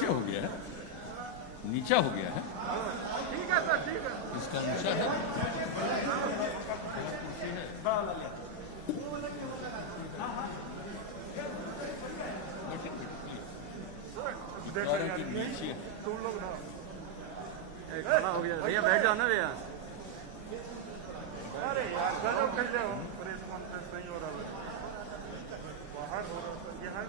नीचे हो गया है, नीचा हो गया है। ठीक है सर, ठीक है। इसका ऊंचा है। नीचे तुम लोग ना खड़ा हो गया भैया, बैठ जाओ ना भैया। अरे यार गजब कर जाओ, प्रेस कॉन्फ्रेंस नहीं हो रहा है, बाहर हो रहा है यहाँ।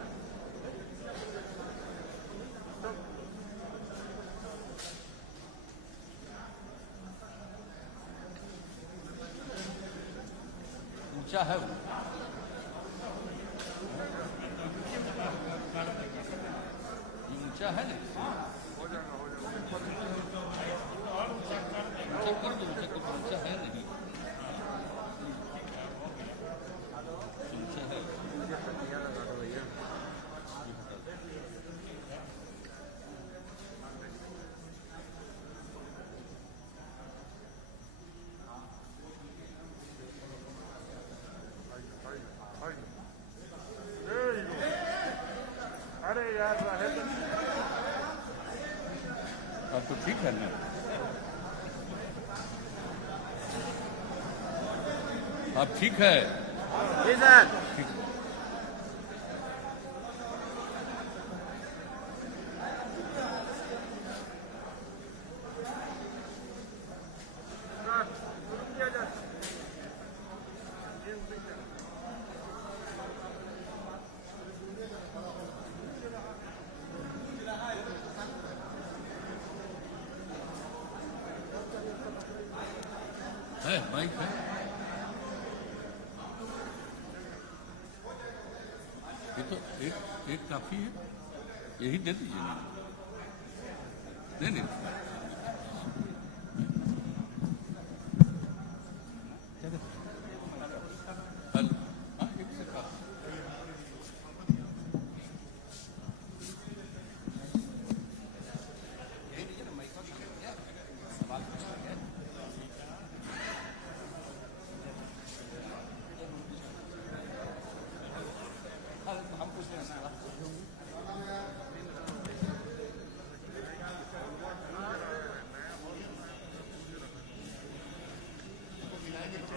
ऊंचा है वो। ये ऊंचा है ना, हो जाएगा, हो जाएगा। ऊंचा कर दो, ऊंचा कर दो, ऊंचा है नहीं, ऊंचा है। अरे यार अब तो ठीक है ना। अब ठीक है। जी सर। ठीक। है माइक है, ये तो एक काफी है, यही दे दीजिए ना। नहीं हेलो, हाँ एक से काफी।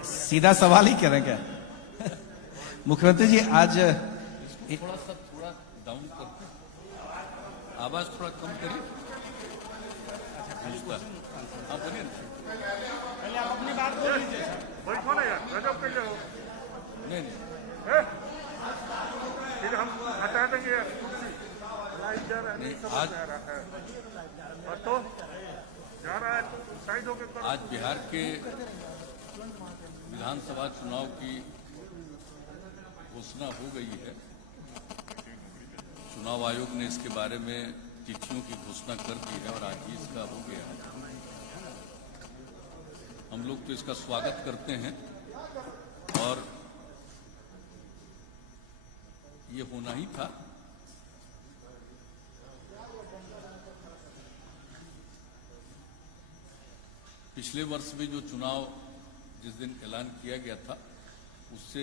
सीधा सवाल ही कह रहे हैं क्या? मुख्यमंत्री जी आज थोड़ा डाउन करते, आवाज थोड़ा कम करिए। हाँ बोलिए ना। पहले आप अपनी बात बोल लीजिए। बैठो ना यार, गजब कर जाओ। नहीं फिर हम हटा देंगे यार कुर्सी। लाइट जा रहा है, नहीं समझ आज में आ रहा है। और तो जा रहा है, साइड होके करो। आज बिहार के विधानसभा चुनाव की घोषणा हो गई है। चुनाव आयोग ने इसके बारे में तिथियों की घोषणा कर दी है और आज ही इसका हो गया है। हम लोग तो इसका स्वागत करते हैं और ये होना ही था। पिछले वर्ष में जो चुनाव जिस दिन ऐलान किया गया था उससे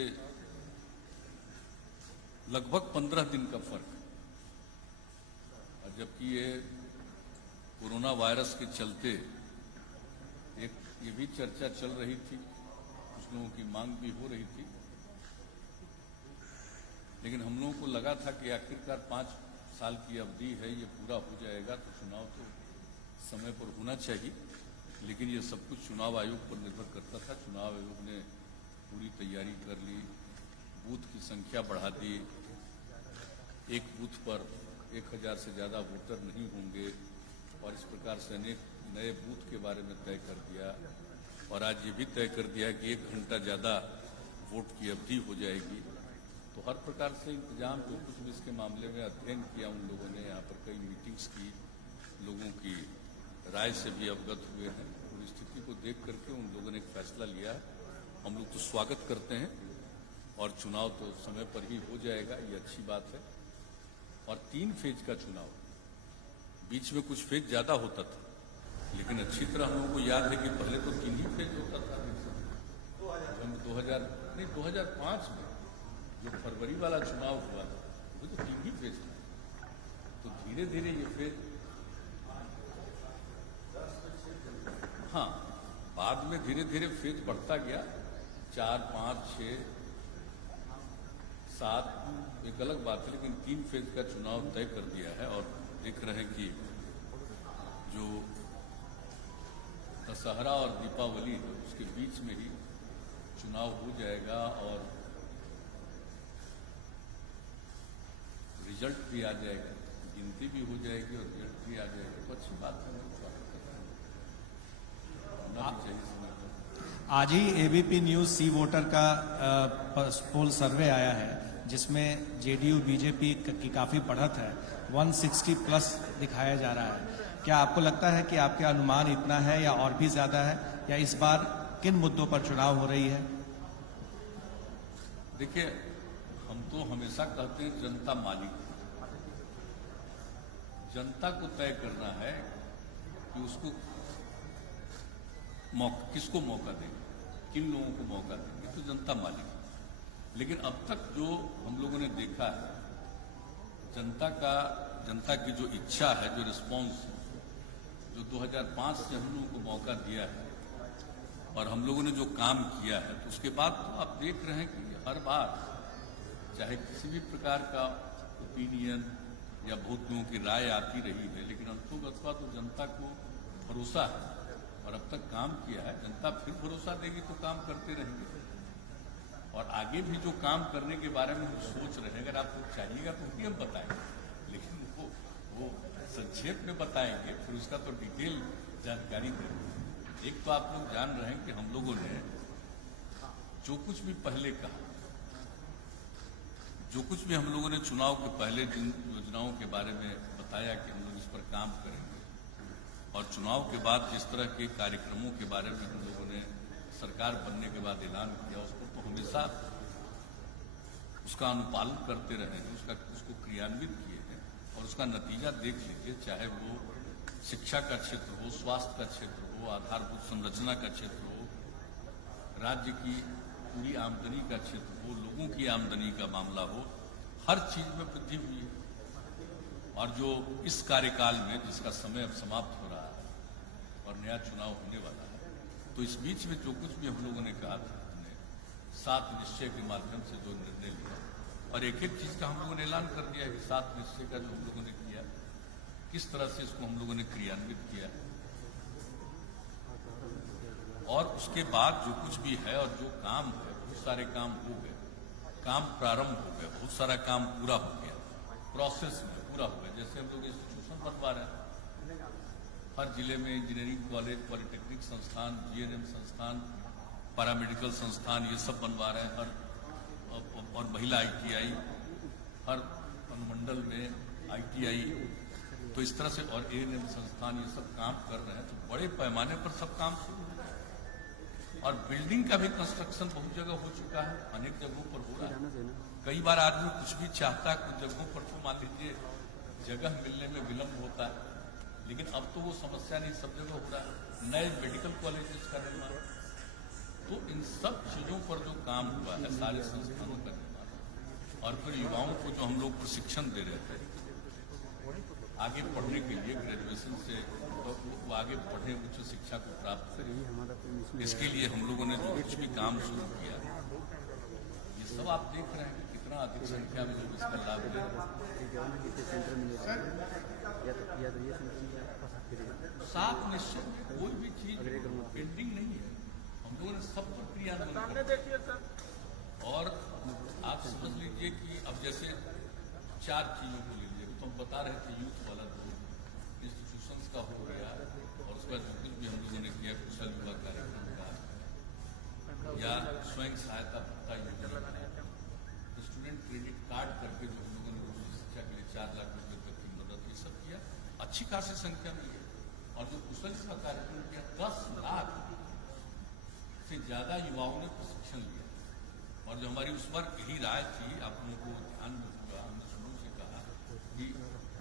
लगभग 15 दिन का फर्क, और जबकि ये कोरोना वायरस के चलते एक ये भी चर्चा चल रही थी, कुछ लोगों की मांग भी हो रही थी, लेकिन हम लोगों को लगा था कि आखिरकार 5 साल की अवधि है, ये पूरा हो जाएगा तो चुनाव तो समय पर होना चाहिए। लेकिन ये सब कुछ चुनाव आयोग पर निर्भर करता था। चुनाव आयोग ने पूरी तैयारी कर ली, बूथ की संख्या बढ़ा दी, एक बूथ पर 1000 से ज़्यादा वोटर नहीं होंगे और इस प्रकार से अनेक नए बूथ के बारे में तय कर दिया। और आज ये भी तय कर दिया कि 1 घंटा ज़्यादा वोट की अवधि हो जाएगी। तो हर प्रकार से इंतजाम जो कुछ भी इसके मामले में अध्ययन किया उन लोगों ने, यहाँ पर कई मीटिंग्स की, लोगों की राय से भी अवगत हुए हैं। पूरी स्थिति को देख करके उन लोगों ने एक फैसला लिया है। हम लोग तो स्वागत करते हैं और चुनाव तो समय पर ही हो जाएगा, ये अच्छी बात है। और 3 फेज का चुनाव, बीच में कुछ फेज ज्यादा होता था, लेकिन अच्छी तरह हम लोगों को याद है कि पहले तो 3 ही फेज होता था। 2005 में जो फरवरी वाला चुनाव हुआ वो तो 3 ही फेज था। तो धीरे धीरे ये फिर हाँ बाद में धीरे धीरे फेज बढ़ता गया, 4, 5, 6, 7 एक अलग बात है, लेकिन 3 फेज का चुनाव तय कर दिया है। और देख रहे हैं कि जो दशहरा और दीपावली है उसके बीच में ही चुनाव हो जाएगा और रिजल्ट भी आ जाएगा, गिनती भी हो जाएगी और रिजल्ट भी आ जाएगा। तो अच्छी बात है, होना भी चाहिए समय पर। आज ही एबीपी न्यूज सी वोटर का पोल सर्वे आया है जिसमें जेडीयू बीजेपी की काफी बढ़त है, 160 प्लस दिखाया जा रहा है। क्या आपको लगता है कि आपके अनुमान इतना है या और भी ज्यादा है, या इस बार किन मुद्दों पर चुनाव हो रही है? देखिए, हम तो हमेशा कहते हैं जनता मालिक, जनता को तय करना है कि उसको किसको मौका देंगे, किन लोगों को मौका देंगे, तो जनता मालिक। लेकिन अब तक जो हम लोगों ने देखा है, जनता की जो इच्छा है, जो रिस्पॉन्स है, जो 2005 से हम लोगों को मौका दिया है और हम लोगों ने जो काम किया है, तो उसके बाद तो आप देख रहे हैं कि हर बार चाहे किसी भी प्रकार का ओपिनियन या बहुत लोगों की राय आती रही है, लेकिन अंततः तो जनता को भरोसा है और अब तक काम किया है। जनता फिर भरोसा देगी तो काम करते रहेंगे और आगे भी जो काम करने के बारे में हम सोच रहे हैं, अगर आपको चाहिएगा तो भी हम बताएंगे, लेकिन वो संक्षेप में बताएंगे, फिर उसका तो डिटेल जानकारी देंगे। एक तो आप लोग जान रहे हैं कि हम लोगों ने जो कुछ भी पहले कहा, जो कुछ भी हम लोगों ने चुनाव के पहले जिन योजनाओं के बारे में बताया कि हम लोग इस पर काम करेंगे, और चुनाव के बाद जिस तरह के कार्यक्रमों के बारे में हम लोगों ने सरकार बनने के बाद ऐलान किया, उसको तो हमेशा उसका अनुपालन करते रहे हैं, उसको क्रियान्वित किए हैं और उसका नतीजा देख लीजिए, चाहे वो शिक्षा का क्षेत्र हो, स्वास्थ्य का क्षेत्र हो, आधारभूत संरचना का क्षेत्र हो, राज्य की पूरी आमदनी का क्षेत्र हो, लोगों की आमदनी का मामला हो, हर चीज में वृद्धि हुई है। और जो इस कार्यकाल में जिसका समय अब समाप्त हो रहा है और नया चुनाव होने वाला है, तो इस बीच में जो कुछ भी हम लोगों ने कहा था, हमने 7 निश्चय के माध्यम से जो निर्णय लिया और एक एक चीज का हम लोगों ने ऐलान कर दिया है कि 7 निश्चय का जो हम लोगों ने किया, किस तरह से इसको हम लोगों ने क्रियान्वित किया है। और उसके बाद जो कुछ भी है और जो काम है, बहुत सारे काम हो गए, काम प्रारंभ हो गए, बहुत सारा काम पूरा हो गया, प्रोसेस में पूरा हो गया। जैसे हम लोग इंस्टीट्यूशन बनवा रहे हैं, हर जिले में इंजीनियरिंग कॉलेज, पॉलिटेक्निक संस्थान, जीएनएम संस्थान, पैरामेडिकल संस्थान, ये सब बनवा रहे हैं, और महिला आईटीआई, हर अनुमंडल में आईटीआई, तो इस तरह से, और एएनएम संस्थान, ये सब काम कर रहे हैं। तो बड़े पैमाने पर सब काम शुरू है और बिल्डिंग का भी कंस्ट्रक्शन बहुत जगह हो चुका है, अनेक जगहों पर हो रहा है। कई बार आदमी कुछ भी चाहता है, कुछ जगहों पर तो मान लीजिए जगह मिलने में विलंब होता है, लेकिन अब तो वो समस्या नहीं, सब जगह हो रहा है। नए मेडिकल कॉलेजेस का निर्माण, तो इन सब चीजों पर जो काम हुआ है, सारे संस्थानों का निर्माण, और फिर युवाओं को जो हम लोग प्रशिक्षण दे रहे थे आगे पढ़ने के लिए, ग्रेजुएशन से तो वो आगे पढ़े, उच्च शिक्षा को प्राप्त करें, इसके लिए हम लोगों ने जो कुछ भी काम शुरू किया, ये सब आप देख रहे हैं कि कितना अधिक संख्या में लोग इसका लाभ ले रहे हैं। 7 निश्चय में कोई भी चीज पेंडिंग नहीं है, हम लोगों ने सब पर क्रियान्वयन। और आप समझ लीजिए कि अब जैसे 4 चीजों को ले लीजिए, तो हम बता रहे थे, यूथ वाला तो इंस्टीट्यूशंस का हो गया, और उसके बाद जो कुछ भी हम लोगों ने किया, कुशल युवा कार्यक्रम का, या स्वयं सहायता भत्ता योजना, स्टूडेंट क्रेडिट कार्ड करके जो हम लोगों ने उच्च शिक्षा के लिए 4 लाख रुपए तक की मदद, ये सब किया, अच्छी खासी संख्या में किया। और जो कुशल युवा कार्यक्रम किया, 10 लाख से ज्यादा युवाओं ने प्रशिक्षण लिया। और जो हमारी उस बार यही राय थी, आप लोगों को ध्यान में होगा, हमने शुरू से कहा कि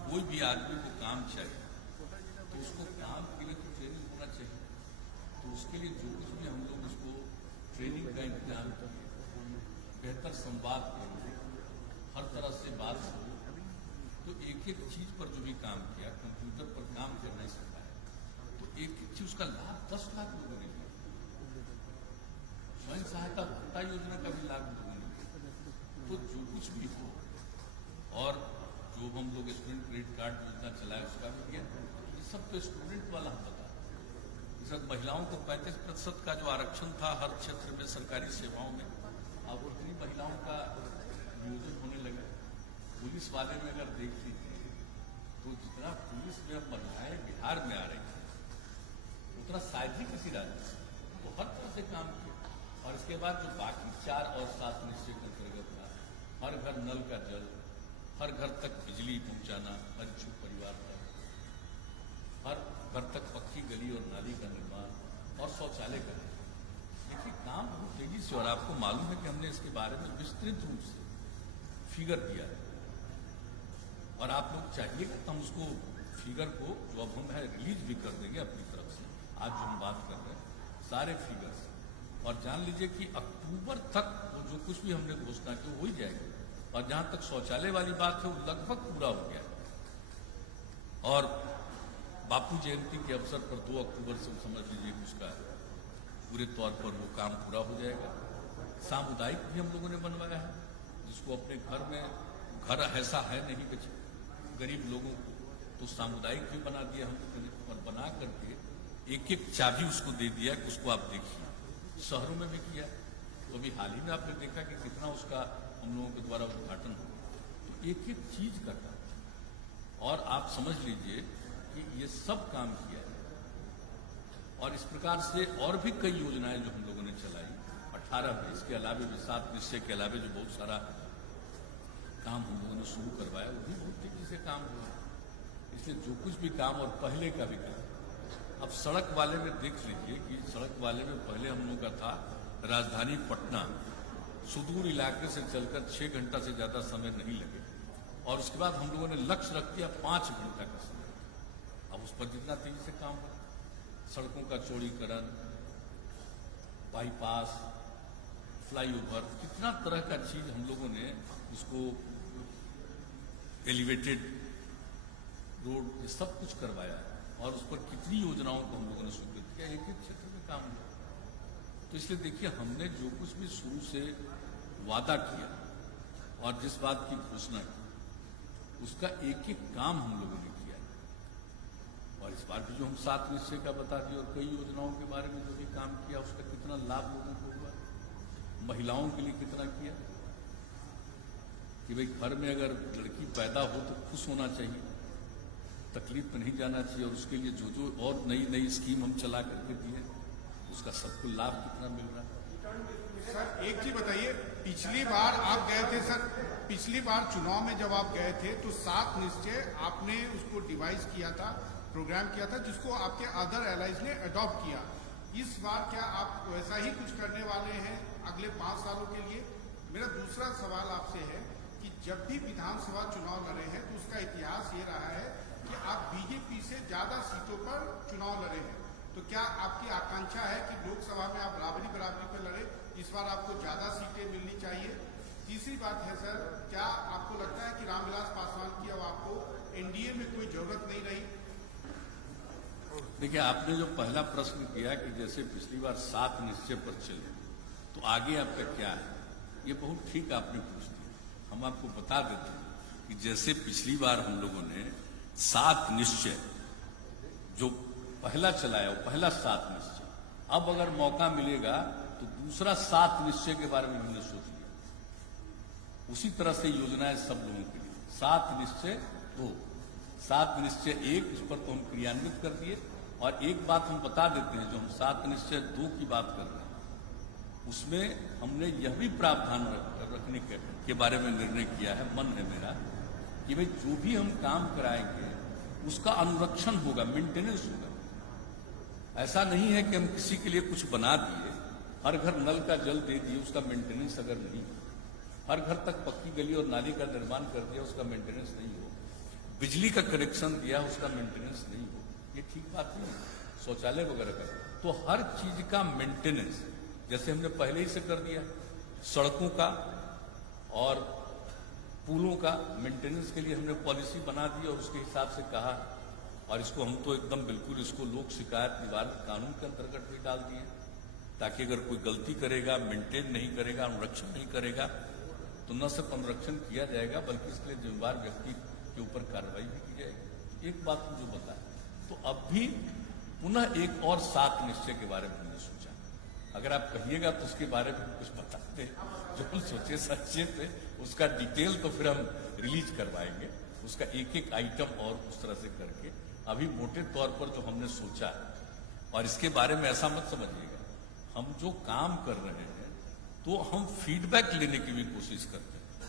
कोई भी आदमी को काम चाहिए तो उसको काम के लिए तो ट्रेनिंग होना चाहिए, तो उसके लिए जो कुछ भी हम लोग उसको ट्रेनिंग का इंतजाम किए, बेहतर संवाद के लिए, हर तरह से बात हो, तो एक एक चीज पर जो भी काम किया, कंप्यूटर पर काम कर नहीं सकता है, तो एक एक चीज उसका लाभ 10 लाख लोगों ने लिया। स्वयं सहायता भत्ता योजना का भी लाभ लोगों ने लिया। तो जो कुछ भी हो, और जो हम लोग स्टूडेंट क्रेडिट कार्ड योजना चलाए उसका भी किया, ये सब तो स्टूडेंट वाला हम बता। इस वक्त महिलाओं को 35% का जो आरक्षण था हर क्षेत्र में सरकारी सेवाओं में, अब उतनी महिलाओं का नियोजन होने लगा। पुलिस वाले में अगर देख लीजिए तो जितना पुलिस में अब महिलाएं बिहार में आ रही थी उतना शायद ही किसी राज्य में, तो हर तरह से काम किया। और इसके बाद जो बाकी 4 और 7 निश्चय के अंतर्गत था, हर घर नल का जल, हर घर तक बिजली पहुंचाना, हर इच्छुक परिवार तक, हर घर तक पक्की गली और नाली का निर्माण और शौचालय का निर्माण। देखिए काम बहुत तेजी से, और आपको मालूम है कि हमने इसके बारे में विस्तृत रूप से फिगर दिया है, और आप लोग चाहिए कि हम उसको फिगर को जो अब हम है रिलीज भी कर देंगे अपनी तरफ से। आज जो हम बात कर रहे हैं सारे फिगर्स, और जान लीजिए कि अक्टूबर तक वो जो कुछ भी हमने घोषणा की हो ही जाएगी। और जहां तक शौचालय वाली बात है वो लगभग पूरा हो गया है। और बापू जयंती के अवसर पर 2 अक्टूबर से समझ लीजिए कि उसका पूरे तौर पर वो काम पूरा हो जाएगा। सामुदायिक भी हम लोगों ने बनवाया है, जिसको अपने घर में, घर ऐसा है नहीं कि गरीब लोगों को, तो सामुदायिक भी बना दिया हमने, और बना करके एक एक चाबी उसको दे दिया कि उसको आप देखिए। शहरों में भी किया, तो अभी हाल ही में आपने देखा कि कितना उसका हम लोगों के द्वारा उद्घाटन हो। तो एक एक चीज का काम, और आप समझ लीजिए कि ये सब काम किया है। और इस प्रकार से और भी कई योजनाएं जो हम लोगों ने चलाई 18 में, इसके अलावे भी 7 निश्चय के अलावे जो बहुत सारा काम हम लोगों ने शुरू करवाया, वो भी बहुत तेजी से काम हुआ। इसलिए जो कुछ भी काम, और पहले का भी काम, अब सड़क वाले में देख लीजिए कि सड़क वाले में पहले हम लोगों का था राजधानी पटना सुदूर इलाके से चलकर 6 घंटा से ज्यादा समय नहीं लगे, और उसके बाद हम लोगों ने लक्ष्य रख दिया 5 घंटा का समय। अब उस पर जितना तेजी से काम हुआ, सड़कों का चौड़ीकरण, बाईपास, फ्लाईओवर, कितना तरह का चीज हम लोगों ने उसको एलिवेटेड रोड, ये सब कुछ करवाया, और उस पर कितनी योजनाओं को हम लोगों ने स्वीकृत किया, एक एक क्षेत्र में काम हुआ। तो इसलिए देखिए हमने जो कुछ भी शुरू से वादा किया और जिस बात की घोषणा की, उसका एक एक काम हम लोगों ने किया। और इस बार भी जो हम 7 निश्चय का बता दिए, और कई योजनाओं के बारे में जो भी काम किया उसका कितना लाभ लोगों को हुआ, महिलाओं के लिए कितना किया कि भाई घर में अगर लड़की पैदा हो तो खुश होना चाहिए, तकलीफ में नहीं जाना चाहिए, और उसके लिए जो जो और नई नई स्कीम हम चला करके दिए, उसका सबको लाभ कितना मिल रहा है। सर एक चीज बताइए, पिछली बार आप गए थे सर, पिछली बार चुनाव में जब आप गए थे तो 7 निश्चय आपने उसको डिवाइस किया था, प्रोग्राम किया था, जिसको आपके अदर एलाइज ने अडॉप्ट किया। इस बार क्या आप वैसा ही कुछ करने वाले हैं अगले 5 सालों के लिए? मेरा दूसरा सवाल आपसे है कि जब भी विधानसभा चुनाव लड़े हैं तो उसका इतिहास ये रहा है कि आप बीजेपी से ज्यादा सीटों पर चुनाव लड़े हैं, तो क्या आपकी आकांक्षा है कि लोकसभा में आप बराबरी पर लड़े, इस बार आपको ज्यादा सीटें मिलनी चाहिए? तीसरी बात है सर, क्या आपको लगता है कि रामविलास पासवान की अब आपको एनडीए में कोई जरूरत नहीं रही? देखिए आपने जो पहला प्रश्न किया कि जैसे पिछली बार 7 निश्चय पर चले तो आगे आपका क्या है, ये बहुत ठीक आपने पूछ दिया। हम आपको बता देते हैं कि जैसे पिछली बार हम लोगों ने 7 निश्चय जो पहला चलाया, वो पहला 7 निश्चय, अब अगर मौका मिलेगा तो दूसरा 7 निश्चय के बारे में हमने सोच लिया। उसी तरह से योजनाएं सब लोगों के लिए 7 निश्चय 2, 7 निश्चय 1, इस पर तो हम क्रियान्वित कर दिए। और एक बात हम बता देते हैं, जो हम 7 निश्चय 2 की बात कर रहे हैं, उसमें हमने यह भी प्रावधान रखने के बारे में निर्णय किया है, मन है मेरा, कि भाई जो भी हम काम कराएंगे उसका अनुरक्षण होगा, मेंटेनेंस होगा। ऐसा नहीं है कि हम किसी के लिए कुछ बना दिए, हर घर नल का जल दे दिए, उसका मेंटेनेंस अगर नहीं हो, हर घर तक पक्की गली और नाली का निर्माण कर दिया, उसका मेंटेनेंस नहीं हो, बिजली का कनेक्शन दिया, उसका मेंटेनेंस नहीं हो, ये ठीक बात नहीं है। शौचालय वगैरह का, तो हर चीज का मेंटेनेंस जैसे हमने पहले ही से कर दिया, सड़कों का और पुलों का मेंटेनेंस के लिए हमने पॉलिसी बना दी और उसके हिसाब से कहा, और इसको हम तो एकदम बिल्कुल इसको लोक शिकायत निवारण कानून के अंतर्गत भी डाल दिए, ताकि अगर कोई गलती करेगा, मेंटेन नहीं करेगा, अनुरक्षण नहीं करेगा, तो न सिर्फ अनुरक्षण किया जाएगा बल्कि इसके लिए जिम्मेदार व्यक्ति के ऊपर कार्रवाई भी की जाएगी। एक बात मुझे बताएं, तो अब भी पुनः एक और 7 निश्चय के बारे में हमने सोचा, अगर आप कहिएगा तो उसके बारे में कुछ बताते, जो हम सोचे सच्चे थे उसका डिटेल तो फिर हम रिलीज करवाएंगे, उसका एक एक आइटम और उस तरह से करके। अभी मोटे तौर पर जो हमने सोचा, और इसके बारे में ऐसा मत समझिएगा, हम जो काम कर रहे हैं तो हम फीडबैक लेने की भी कोशिश करते हैं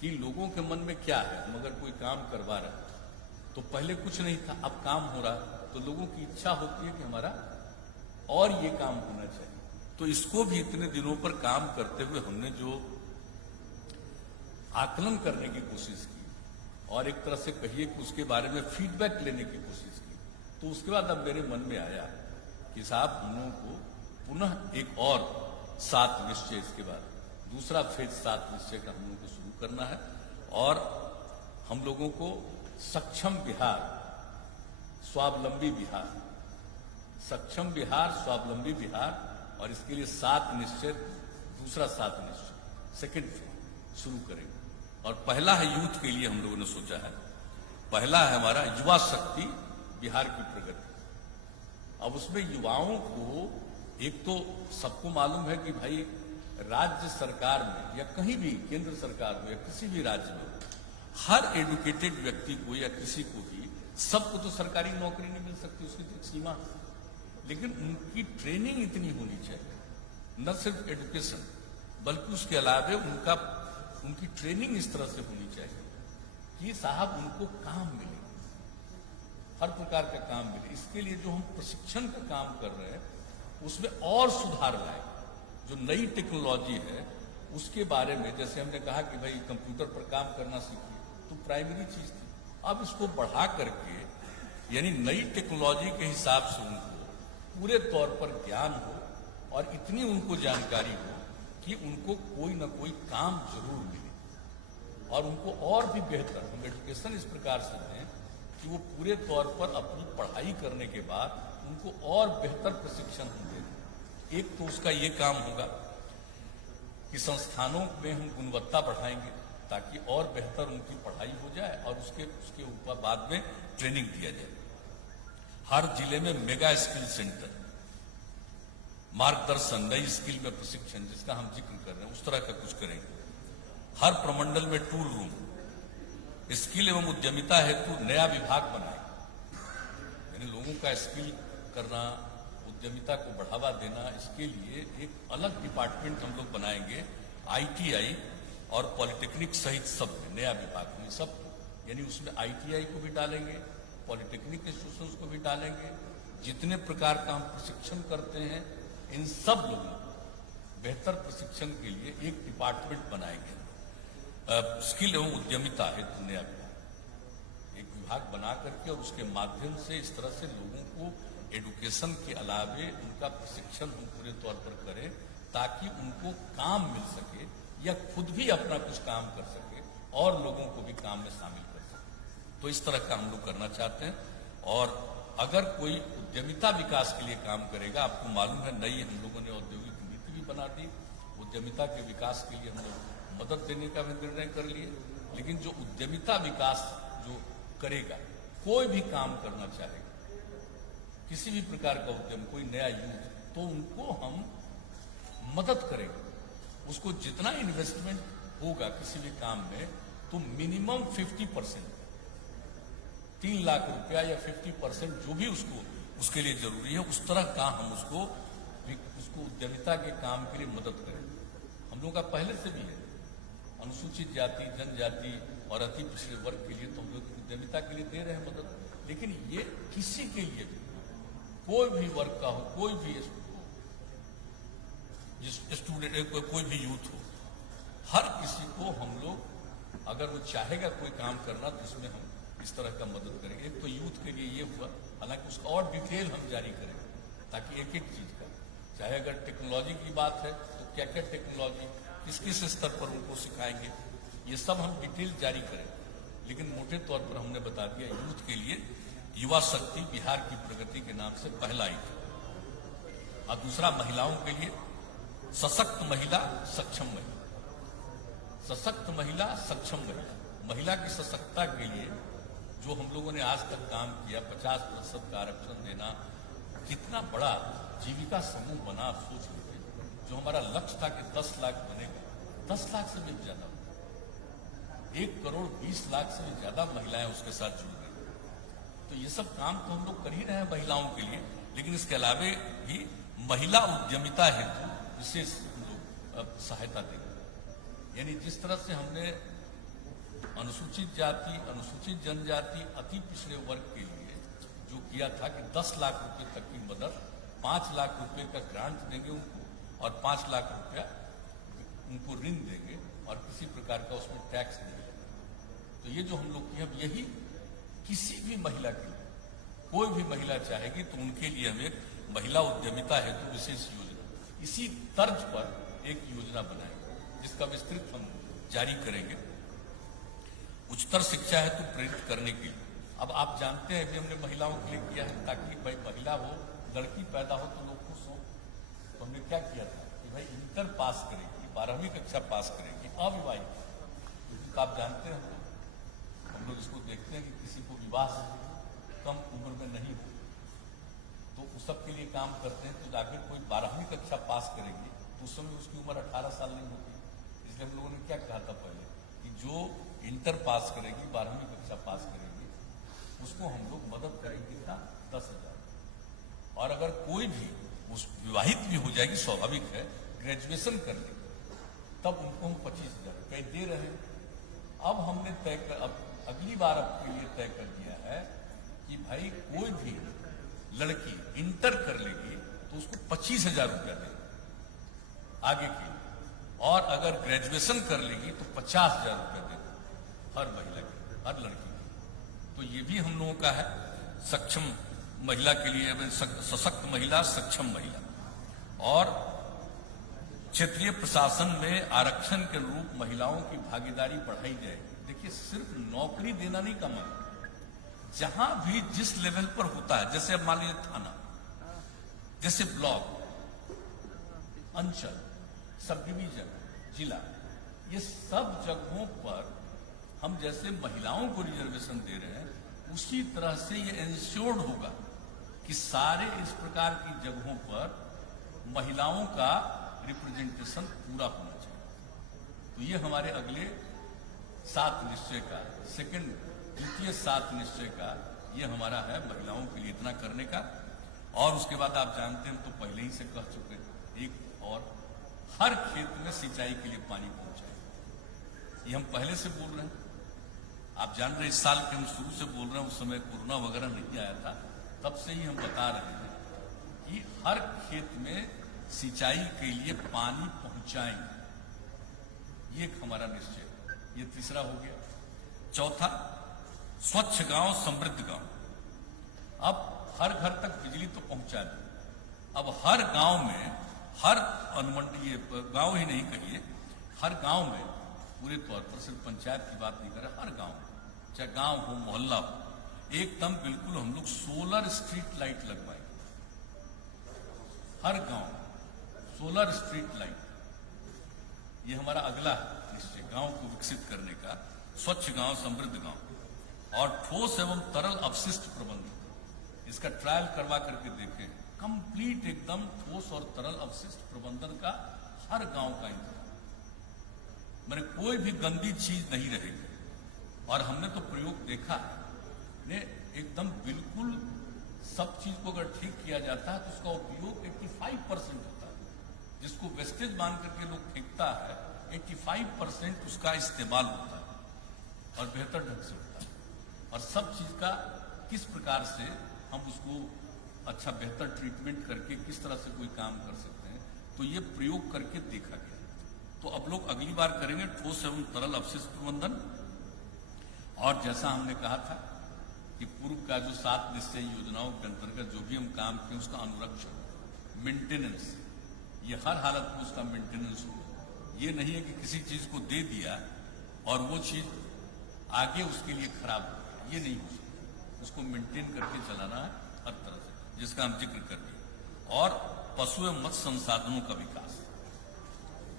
कि लोगों के मन में क्या है। हम अगर कोई काम करवा रहे हैं तो पहले कुछ नहीं था, अब काम हो रहा, तो लोगों की इच्छा होती है कि हमारा और ये काम होना चाहिए। तो इसको भी इतने दिनों पर काम करते हुए हमने जो आकलन करने की कोशिश की और एक तरह से कहिए कि उसके बारे में फीडबैक लेने की कोशिश की, तो उसके बाद अब मेरे मन में आया कि साहब हम लोगों को पुनः एक और 7 निश्चय, इसके बाद दूसरा फेज 7 निश्चय का हम लोगों को शुरू करना है, और हम लोगों को सक्षम बिहार, स्वावलंबी बिहार, सक्षम बिहार, स्वावलंबी बिहार, और इसके लिए 7 निश्चय, दूसरा 7 निश्चय सेकेंड फेज शुरू करेंगे। और पहला है यूथ के लिए हम लोगों ने सोचा है, पहला है हमारा युवा शक्ति बिहार की प्रगति। अब उसमें युवाओं को, एक तो सबको मालूम है कि भाई राज्य सरकार में या कहीं भी केंद्र सरकार में या किसी भी राज्य में हर एडुकेटेड व्यक्ति को या किसी को भी, सबको तो सरकारी नौकरी नहीं मिल सकती, उसकी तो एक सीमा है, लेकिन उनकी ट्रेनिंग इतनी होनी चाहिए, न सिर्फ एजुकेशन बल्कि उसके अलावा उनकी ट्रेनिंग इस तरह से होनी चाहिए कि साहब उनको काम मिले, हर प्रकार का काम मिले। इसके लिए जो हम प्रशिक्षण का काम कर रहे हैं उसमें और सुधार लाए। जो नई टेक्नोलॉजी है उसके बारे में, जैसे हमने कहा कि भाई कंप्यूटर पर काम करना सीखिए, तो प्राइमरी चीज थी, अब इसको बढ़ा करके यानी नई टेक्नोलॉजी के हिसाब से उनको पूरे तौर पर ज्ञान हो और इतनी उनको जानकारी हो कि उनको कोई ना कोई काम जरूर मिले, और उनको और भी बेहतर हम एजुकेशन इस प्रकार से दें कि वो पूरे तौर पर अपनी पढ़ाई करने के बाद उनको और बेहतर प्रशिक्षण हम दें। एक तो उसका ये काम होगा कि संस्थानों में हम गुणवत्ता बढ़ाएंगे ताकि और बेहतर उनकी पढ़ाई हो जाए, और उसके ऊपर बाद में ट्रेनिंग दिया जाए। हर जिले में मेगा स्किल सेंटर, मार्गदर्शन, नई स्किल में प्रशिक्षण, जिसका हम जिक्र कर रहे हैं, उस तरह का कुछ करेंगे। हर प्रमंडल में टूल रूम, स्किल एवं उद्यमिता हेतु नया विभाग बनाएंगे, यानी लोगों का स्किल करना, उद्यमिता को बढ़ावा देना, इसके लिए एक अलग डिपार्टमेंट हम लोग बनाएंगे। ITI और पॉलिटेक्निक सहित सब में नया विभाग में सब, यानी उसमें ITI को भी डालेंगे, पॉलिटेक्निक इंस्टीट्यूशंस को भी डालेंगे। जितने प्रकार का हम प्रशिक्षण करते हैं इन सब लोगों को बेहतर प्रशिक्षण के लिए एक डिपार्टमेंट बनाएंगे। स्किल एवं उद्यमिता हेतु नया विभाग, एक विभाग बना करके, और उसके माध्यम से इस तरह से लोगों को एडुकेशन के अलावे उनका प्रशिक्षण हम पूरे तौर पर करें ताकि उनको काम मिल सके या खुद भी अपना कुछ काम कर सके और लोगों को भी काम में शामिल कर सके। तो इस तरह का हम लोग करना चाहते हैं। और अगर कोई उद्यमिता विकास के लिए काम करेगा, आपको मालूम है नई हम लोगों ने औद्योगिक नीति भी बना दी, उद्यमिता के विकास के लिए हम लोग मदद देने का भी निर्णय कर लिए। लेकिन जो उद्यमिता विकास जो करेगा, कोई भी काम करना चाहेगा, किसी भी प्रकार का उद्यम, कोई नया यूथ, तो उनको हम मदद करेंगे। उसको जितना इन्वेस्टमेंट होगा किसी भी काम में, तो मिनिमम 50%, 3 लाख रुपया या 50% जो भी उसके लिए जरूरी है, उस तरह का हम उसको उद्यमिता के काम के लिए मदद करेंगे। हम लोगों का पहले से भी है, अनुसूचित जाति, जनजाति और अति पिछड़े वर्ग के लिए तो हम लोग उद्यमिता के लिए दे रहे हैं मदद। लेकिन ये किसी के लिए भी, कोई भी वर्ग का हो, कोई भी स्टूडेंट, कोई भी यूथ हो, हर किसी को हम लोग, अगर वो चाहेगा कोई काम करना, तो इसमें हम इस तरह का मदद करेंगे। एक तो यूथ के लिए ये हुआ, हालांकि उसका और डिटेल हम जारी करेंगे ताकि एक एक चीज का, चाहे अगर टेक्नोलॉजी की बात है तो क्या क्या टेक्नोलॉजी किस किस स्तर पर उनको सिखाएंगे, ये सब हम डिटेल जारी करें, लेकिन मोटे तौर पर हमने बता दिया यूथ के लिए युवा शक्ति बिहार की प्रगति के नाम से पहला आइटम, और दूसरा महिलाओं के लिए सशक्त महिला सक्षम महिला, सशक्त महिला सक्षम महिला। महिला की सशक्तता के लिए जो हम लोगों ने आज तक काम किया, 50% का आरक्षण देना, कितना बड़ा जीविका समूह बना, आप सोच लीजिए। जो हमारा लक्ष्य था कि 10 लाख बनेगा, 10 लाख से भी ज्यादा, 1,20,00,000 से भी ज्यादा महिलाएं उसके साथ जुड़ गई। तो ये सब काम तो हम लोग कर ही रहे हैं महिलाओं के लिए, लेकिन इसके अलावे भी महिला उद्यमिता हेतु विशेष हम लोग सहायता देंगे। यानी जिस तरह से हमने अनुसूचित जाति, अनुसूचित जनजाति, अति पिछड़े वर्ग के लिए जो किया था कि 10 लाख रुपए तक की मदद, 5 लाख रुपए का ग्रांट देंगे उनको, और 5 लाख रुपया उनको ऋण देंगे, और किसी प्रकार का उसमें टैक्स नहीं लगेगा। तो ये जो हम लोग किए, अब यही किसी भी महिला के लिए, कोई भी महिला चाहेगी तो उनके लिए हम एक महिला उद्यमिता हेतु विशेष योजना, इसी तर्ज पर एक योजना बनाएंगे जिसका विस्तृत हम जारी करेंगे। उच्चतर शिक्षा हेतु प्रेरित करने के लिए, अब आप जानते हैं कि हमने महिलाओं के लिए किया है ताकि भाई महिला हो, लड़की पैदा हो तो लोग खुश हो। तो हमने क्या किया था कि भाई इंटर पास करेगी, 12वीं कक्षा पास करेगी, अविवाहित, तो आप जानते हैं हम लोग इसको देखते हैं कि किसी को विवाह कम उम्र में नहीं हो, तो उस सब के लिए काम करते हैं। तो आगे कोई 12वीं कक्षा पास करेगी तो उस समय उसकी उम्र 18 साल नहीं होती। इसलिए हम लोगों ने क्या कहा था पहले कि जो इंटर पास करेगी, 12वीं कक्षा पास करेगी, उसको हम लोग मदद करेंगे कितना, 10,000। और अगर कोई भी उस विवाहित भी हो जाएगी, स्वाभाविक है, ग्रेजुएशन कर लेगी, तब उनको हम 25,000 रुपये दे रहे हैं। अब हमने तय कर, अब अगली बार आपके लिए तय कर दिया है कि भाई कोई भी लड़की इंटर कर लेगी तो उसको 25,000 रुपया देंगे आगे के लिए, और अगर ग्रेजुएशन कर लेगी तो 50,000 रुपया देंगे हर महिला के, हर लड़की के। तो ये भी हम लोगों का है सक्षम महिला के लिए, सशक्त महिला सक्षम महिला। और क्षेत्रीय प्रशासन में आरक्षण के अनुरूप महिलाओं की भागीदारी बढ़ाई जाएगी। देखिए, सिर्फ नौकरी देना नहीं काम है, जहां भी जिस लेवल पर होता है, जैसे अब मान लीजिए थाना, जैसे ब्लॉक, अंचल, सब डिवीजन, जिला, ये सब जगहों पर हम जैसे महिलाओं को रिजर्वेशन दे रहे हैं, उसी तरह से ये इंश्योर्ड होगा कि सारे इस प्रकार की जगहों पर महिलाओं का रिप्रेजेंटेशन पूरा होना चाहिए। तो ये हमारे अगले 7 निश्चय का द्वितीय 7 निश्चय का ये हमारा है, महिलाओं के लिए इतना करने का। और उसके बाद आप जानते हैं, तो पहले ही से कह चुके हैं, एक और हर खेत में सिंचाई के लिए पानी पहुंचाए, ये हम पहले से बोल रहे हैं। आप जान रहे हैं, इस साल के हम शुरू से बोल रहे हैं, उस समय कोरोना वगैरह नहीं आया था, तब से ही हम बता रहे हैं कि हर खेत में सिंचाई के लिए पानी पहुंचाएंगे, ये एक हमारा निश्चय। ये तीसरा हो गया। चौथा, स्वच्छ गांव समृद्ध गांव। अब हर घर तक बिजली तो पहुंचा दी, अब हर गांव में, हर अनुमंडलीय गांव ही नहीं कहिए, हर गांव में पूरे तौर पर, सिर्फ पंचायत की बात नहीं कर रहे, हर गांव, चाहे गांव हो, मोहल्ला हो, एकदम बिल्कुल हम लोग सोलर स्ट्रीट लाइट लगवाएंगे। हर गांव सोलर स्ट्रीट लाइट, ये हमारा अगला निश्चय, गांव को विकसित करने का। स्वच्छ गांव समृद्ध गांव। और ठोस एवं तरल अपशिष्ट प्रबंधन, इसका ट्रायल करवा करके देखें, कंप्लीट एकदम ठोस और तरल अपशिष्ट प्रबंधन का हर गांव का इंतजाम, मैंने कोई भी गंदी चीज नहीं रहेगी। और हमने तो प्रयोग देखा है, एकदम बिल्कुल सब चीज को अगर ठीक किया जाता है तो उसका उपयोग 85% होता है, जिसको वेस्टेज मान करके लोग फेंकता है, 85% उसका इस्तेमाल होता है और बेहतर ढंग से होता है। और सब चीज का किस प्रकार से हम उसको अच्छा बेहतर ट्रीटमेंट करके किस तरह से कोई काम कर सकते हैं, तो ये प्रयोग करके देखा गया। तो अब लोग अगली बार करेंगे ठोस एवं तरल अपशिष्ट प्रबंधन। और जैसा हमने कहा था कि पूर्व का जो 7 निश्चय योजनाओं के अंतर्गत जो भी हम काम किए, उसका अनुरक्षण, मेंटेनेंस, ये हर हालत में उसका मेंटेनेंस हो। ये नहीं है कि किसी चीज को दे दिया और वो चीज आगे उसके लिए खराब हो गई, ये नहीं हो सकता। उसको मेंटेन करके चलाना है हर तरह से, जिसका हम जिक्र कर दिए। और पशु एवं मत्स्य संसाधनों का विकास,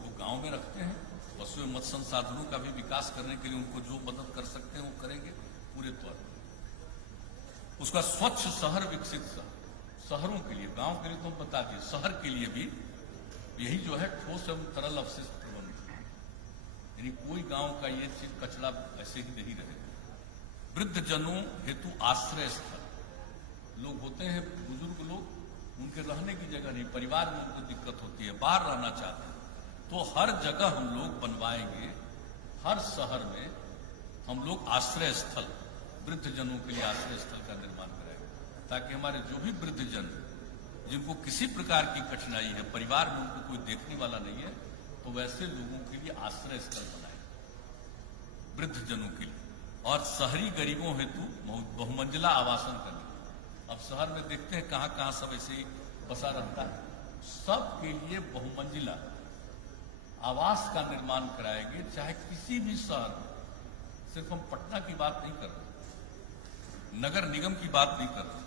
वो गांव में रखते हैं, पशु एवं मत्स्य संसाधनों का भी विकास करने के लिए उनको जो मदद कर सकते हैं वो करेंगे पूरे तौर पर। उसका स्वच्छ शहर विकसित शहरों के लिए, गांव के लिए तो हम बता दिए, शहर के लिए भी यही जो है ठोस एवं तरल अपशिष्ट प्रबंधन, यानी कोई गांव का ये चीज कचरा ऐसे ही नहीं रहेगा। वृद्ध जनों हेतु आश्रय स्थल, लोग होते हैं बुजुर्ग लोग, उनके रहने की जगह नहीं, परिवार में उनको दिक्कत होती है, बाहर रहना चाहते हैं, तो हर जगह हम लोग बनवाएंगे, हर शहर में हम लोग आश्रय स्थल, वृद्ध जनों के लिए आश्रय स्थल का निर्माण कराएंगे, ताकि हमारे जो भी वृद्ध जन जिनको किसी प्रकार की कठिनाई है, परिवार में उनको कोई देखने वाला नहीं है, तो वैसे लोगों के लिए आश्रय स्थल बनाएंगे वृद्ध जनों के लिए। और शहरी गरीबों हेतु बहुमंजिला आवासन करने, अब शहर में देखते हैं कहां कहां सब ऐसे ही बसा रहता है, सबके लिए बहुमंजिला आवास का निर्माण कराएंगे, चाहे किसी भी शहर में। सिर्फ हम पटना की बात नहीं कर रहे, नगर निगम की बात नहीं कर रहे,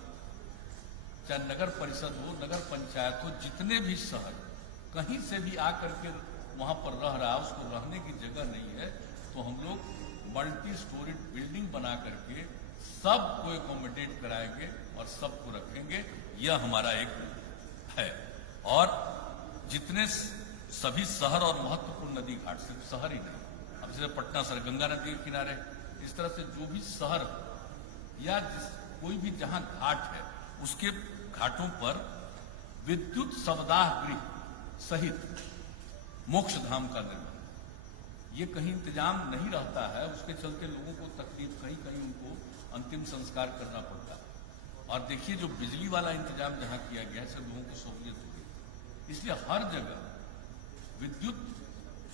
चाहे नगर परिषद हो, नगर पंचायत हो, जितने भी शहर कहीं से भी आकर के वहां पर रह रहा है, उसको रहने की जगह नहीं है, तो हम लोग मल्टी स्टोरीड बिल्डिंग बना करके सबको एकोमोडेट कराएंगे और सबको रखेंगे। यह हमारा एक है। और जितने सभी शहर और महत्वपूर्ण नदी घाट, सिर्फ शहर ही नहीं, अब जैसे पटना शहर गंगा नदी के किनारे, इस तरह से जो भी शहर या कोई भी जहां घाट है, उसके घाटों पर विद्युत शवदाह गृह सहित मोक्ष धाम का निर्माण, ये कहीं इंतजाम नहीं रहता है, उसके चलते लोगों को तकलीफ, कहीं कहीं उनको अंतिम संस्कार करना पड़ता है। और देखिए जो बिजली वाला इंतजाम जहां किया गया है, सब लोगों को सहूलियत होगी, इसलिए हर जगह विद्युत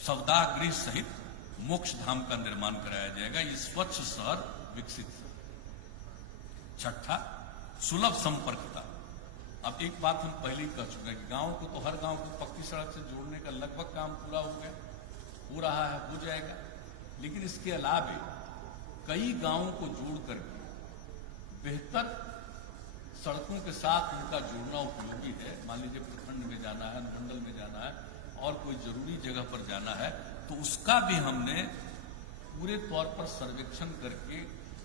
शवदाह गृह सहित मोक्ष धाम का निर्माण कराया जाएगा। ये स्वच्छ शहर विकसित। छठा, सुलभ संपर्कता। अब एक बात हम पहले ही कह चुके हैं कि गांव को, तो हर गांव को पक्की सड़क से जोड़ने का लगभग काम पूरा हो गया, हो रहा है, हो जाएगा। लेकिन इसके अलावे कई गांवों को जोड़ करके बेहतर सड़कों के साथ उनका जोड़ना उपयोगी है। मान लीजिए प्रखंड में जाना है, अनुमंडल में जाना है और कोई जरूरी जगह पर जाना है, तो उसका भी हमने पूरे तौर पर सर्वेक्षण करके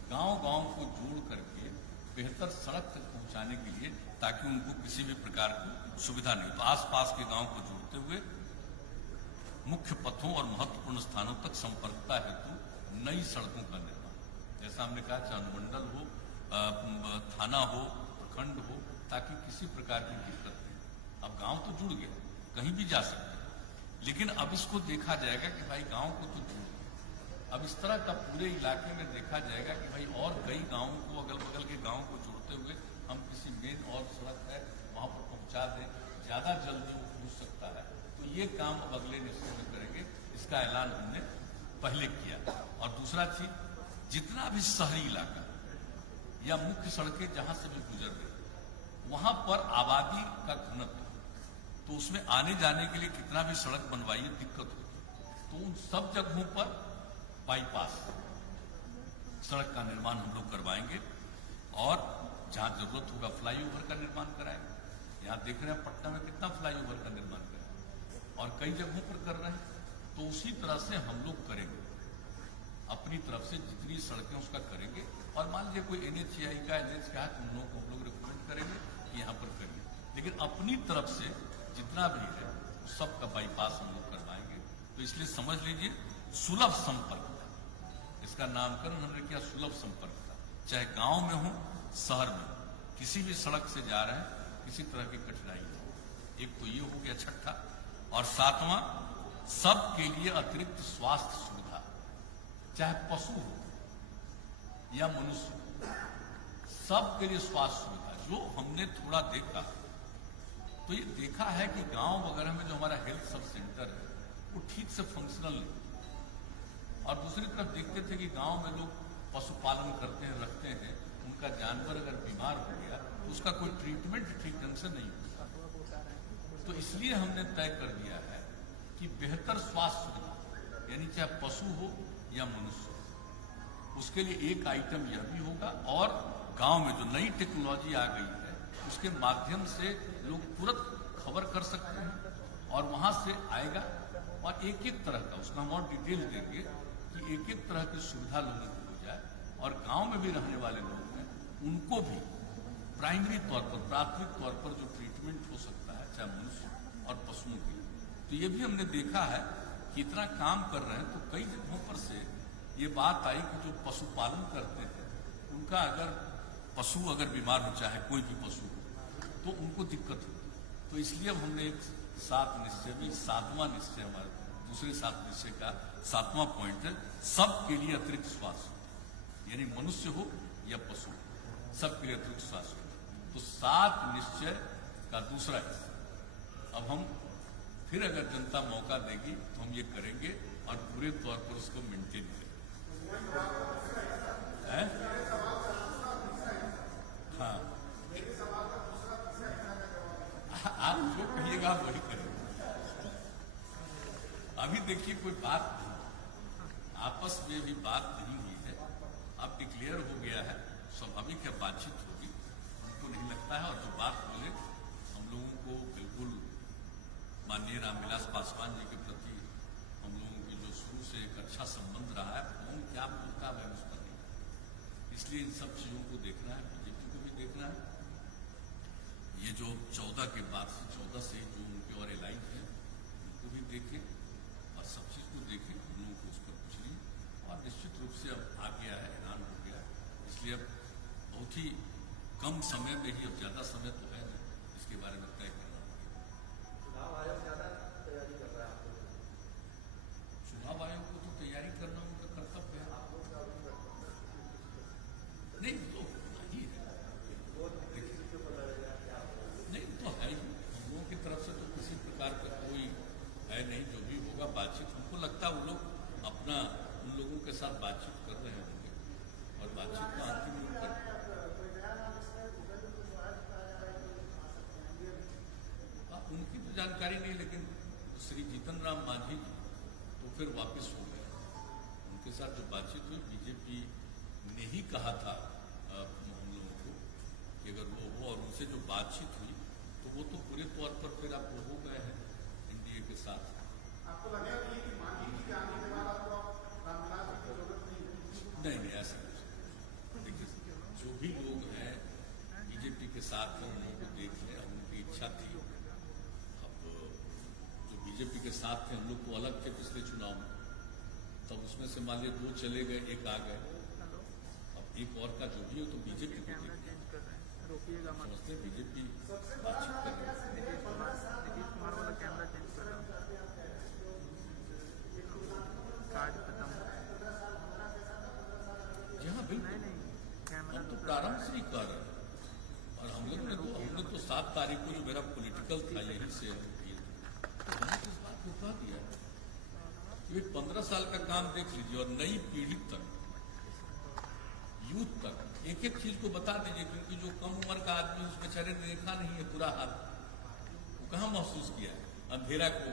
गांव-गांव को जोड़ करके बेहतर सड़क तक पहुंचाने के लिए, ताकि उनको किसी भी प्रकार की सुविधा नहीं। तो आसपास के गांव को जोड़ते हुए मुख्य पथों और महत्वपूर्ण स्थानों तक संपर्कता हेतु नई सड़कों का निर्माण, जैसा हमने कहा, चाहे अनुमंडल हो, थाना हो, प्रखंड हो, ताकि किसी प्रकार की दिक्कत नहीं। अब गांव तो जुड़ गया, कहीं भी जा सकते हैं, लेकिन अब इसको देखा जाएगा कि भाई गांव को तो जुड़, अब इस तरह का पूरे इलाके में देखा जाएगा कि भाई और कई गांवों को, अगल बगल के गांव को जोड़ते हुए हम किसी मेन और सड़क है वहां पर पहुंचा दें, ज्यादा जल्दी वो पहुंच सकता है। तो ये काम अब अगले निश्चय में करेंगे, इसका ऐलान हमने पहले किया। और दूसरा चीज, जितना भी शहरी इलाका या मुख्य सड़कें जहां से भी गुजर रही, वहां पर आबादी का घनत्व, तो उसमें आने जाने के लिए कितना भी सड़क बनवाइए दिक्कत होती, तो उन सब जगहों पर बाईपास सड़क का निर्माण हम लोग करवाएंगे। और जहां जरूरत होगा फ्लाईओवर का निर्माण कराएंगे। यहां देख रहे हैं पटना में कितना फ्लाईओवर का निर्माण करें और कई जगहों पर कर रहे हैं, तो उसी तरह से हम लोग करेंगे अपनी तरफ से, जितनी सड़कें उसका करेंगे। और मान लीजिए कोई NHAI का, NH का है, तो उन लोगों को हम लोग रिकमेंड करेंगे कि यहाँ पर करिए, लेकिन अपनी तरफ से जितना भी है सबका बाईपास हम लोग करवाएंगे। तो इसलिए समझ लीजिए सुलभ संपर्क, इसका नामकरण हमने किया सुलभ संपर्क का। चाहे गांव में हो, शहर में, किसी भी सड़क से जा रहे हैं, किसी तरह की कठिनाई नहीं। एक तो ये हो गया छठा। और सातवां, सबके लिए अतिरिक्त स्वास्थ्य सुविधा, चाहे पशु हो या मनुष्य हो, सबके लिए स्वास्थ्य सुविधा। जो हमने थोड़ा देखा, तो ये देखा है कि गांव वगैरह में जो हमारा हेल्थ सब सेंटर है वो ठीक से फंक्शनल नहीं। और दूसरी तरफ देखते थे कि गांव में लोग पशुपालन करते हैं, रखते हैं, उनका जानवर अगर बीमार हो गया तो उसका कोई ट्रीटमेंट ठीक ढंग से नहीं होता। तो इसलिए हमने तय कर दिया है कि बेहतर स्वास्थ्य सुविधा, यानी चाहे पशु हो या मनुष्य हो। उसके लिए एक आइटम यह भी होगा, और गांव में जो नई टेक्नोलॉजी आ गई है उसके माध्यम से लोग तुरंत खबर कर सकते हैं और वहां से आएगा, और एक एक तरह का उसका हम और डिटेल देंगे कि एक एक तरह की सुविधा लोगों को हो जाए, और गांव में भी रहने वाले लोग हैं उनको भी प्राइमरी तौर पर, प्राथमिक तौर पर जो ट्रीटमेंट हो सकता है चाहे मनुष्य और पशुओं के लिए। तो ये भी हमने देखा है कि इतना काम कर रहे हैं, तो कई जगहों पर से ये बात आई कि जो पशुपालन करते हैं उनका पशु अगर बीमार हो, चाहे कोई भी पशु हो, तो उनको दिक्कत हो। तो इसलिए अब हमने एक 7 निश्चय भी, 7वां निश्चय हमारे दूसरे 7 निश्चय का 7वां पॉइंट है, सबके लिए अतिरिक्त स्वास्थ्य, यानी मनुष्य हो या पशु, सबके लिए अतिरिक्त स्वास्थ्य। तो 7 निश्चय का दूसरा हिस्सा अब हम फिर अगर जनता मौका देगी तो हम ये करेंगे और पूरे तौर पर उसको मेंटेन करेंगे। हाँ, आप जो कहिएगा वही करेंगे। अभी देखिए कोई बात नहीं, आपस में भी बात नहीं हुई है, अब डिक्लेयर हो गया है, स्वाभाविक है बातचीत होगी, उनको नहीं लगता है। और जो बात बोले हम लोगों को बिल्कुल माननीय रामविलास पासवान जी के प्रति हम लोगों की जो शुरू से एक अच्छा संबंध रहा है, कौन क्या बोलता है उस पर नहीं, इसलिए इन सब चीजों को देखना है, बीजेपी को भी देखना है। ये जो 14 के बाद से 14 से जो उनके और एलाइन है उनको भी देखें और सब चीज को देखें, उन लोगों को उस पर पूछ लीजिए। और निश्चित रूप से अब आ गया है, ऐलान हो गया है, इसलिए अब बहुत ही कम समय में ही, अब ज्यादा समय तो है नहीं, इसके बारे में तय करना होगा। चुनाव आयोग को तो तैयारी करना उनका कर्तव्य है। नहीं तो नहीं है, नहीं तो है ही, हम लोगों की तरफ से तो किसी प्रकार का कोई है नहीं, जो भी होगा बातचीत, हमको लगता है वो लोग अपना उन लोगों के साथ बातचीत कर रहे होंगे और बातचीत का अंतिम रूप कर, उनकी तो जानकारी नहीं, लेकिन श्री जीतन राम मांझी जी तो फिर वापस हो गए, उनके साथ जो बातचीत हुई, बीजेपी ने ही कहा था हम लोगों को कि अगर वो हो, और उनसे जो बातचीत हुई तो वो तो पूरे तौर पर फिर आप वो हो गए हैं एनडीए के साथ। आपको लगेगा कि मांझी जी के आने के बाद आपको रामविलास जी की जरूरत नहीं? नहीं, ऐसा कुछ देखिए, जो भी लोग हैं बीजेपी के साथ हैं उन लोगों को देख लें, उनकी इच्छा थी। बीजेपी के साथ थे, हम लोग को अलग थे पिछले चुनाव में, तब उसमें से मान लीजिए 2 चले गए, 1 आ गए, अब एक और का जो भी हो तो बीजेपी को समझते हैं, बीजेपी बातचीत कर रही है। जी हाँ बिल्कुल, हम तो प्रारंभ से ही कर रहे हैं, और हमने तो 7 तारीख को जो मेरा पॉलिटिकल था यही से इस बात को कहा दिया कि 15 साल का काम देख लीजिए और नई पीढ़ी तक, यूथ तक एक एक चीज को बता दीजिए, क्योंकि जो कम उम्र का आदमी उस बेचारे ने देखा नहीं है पूरा हाल, वो कहाँ महसूस किया है अंधेरा को,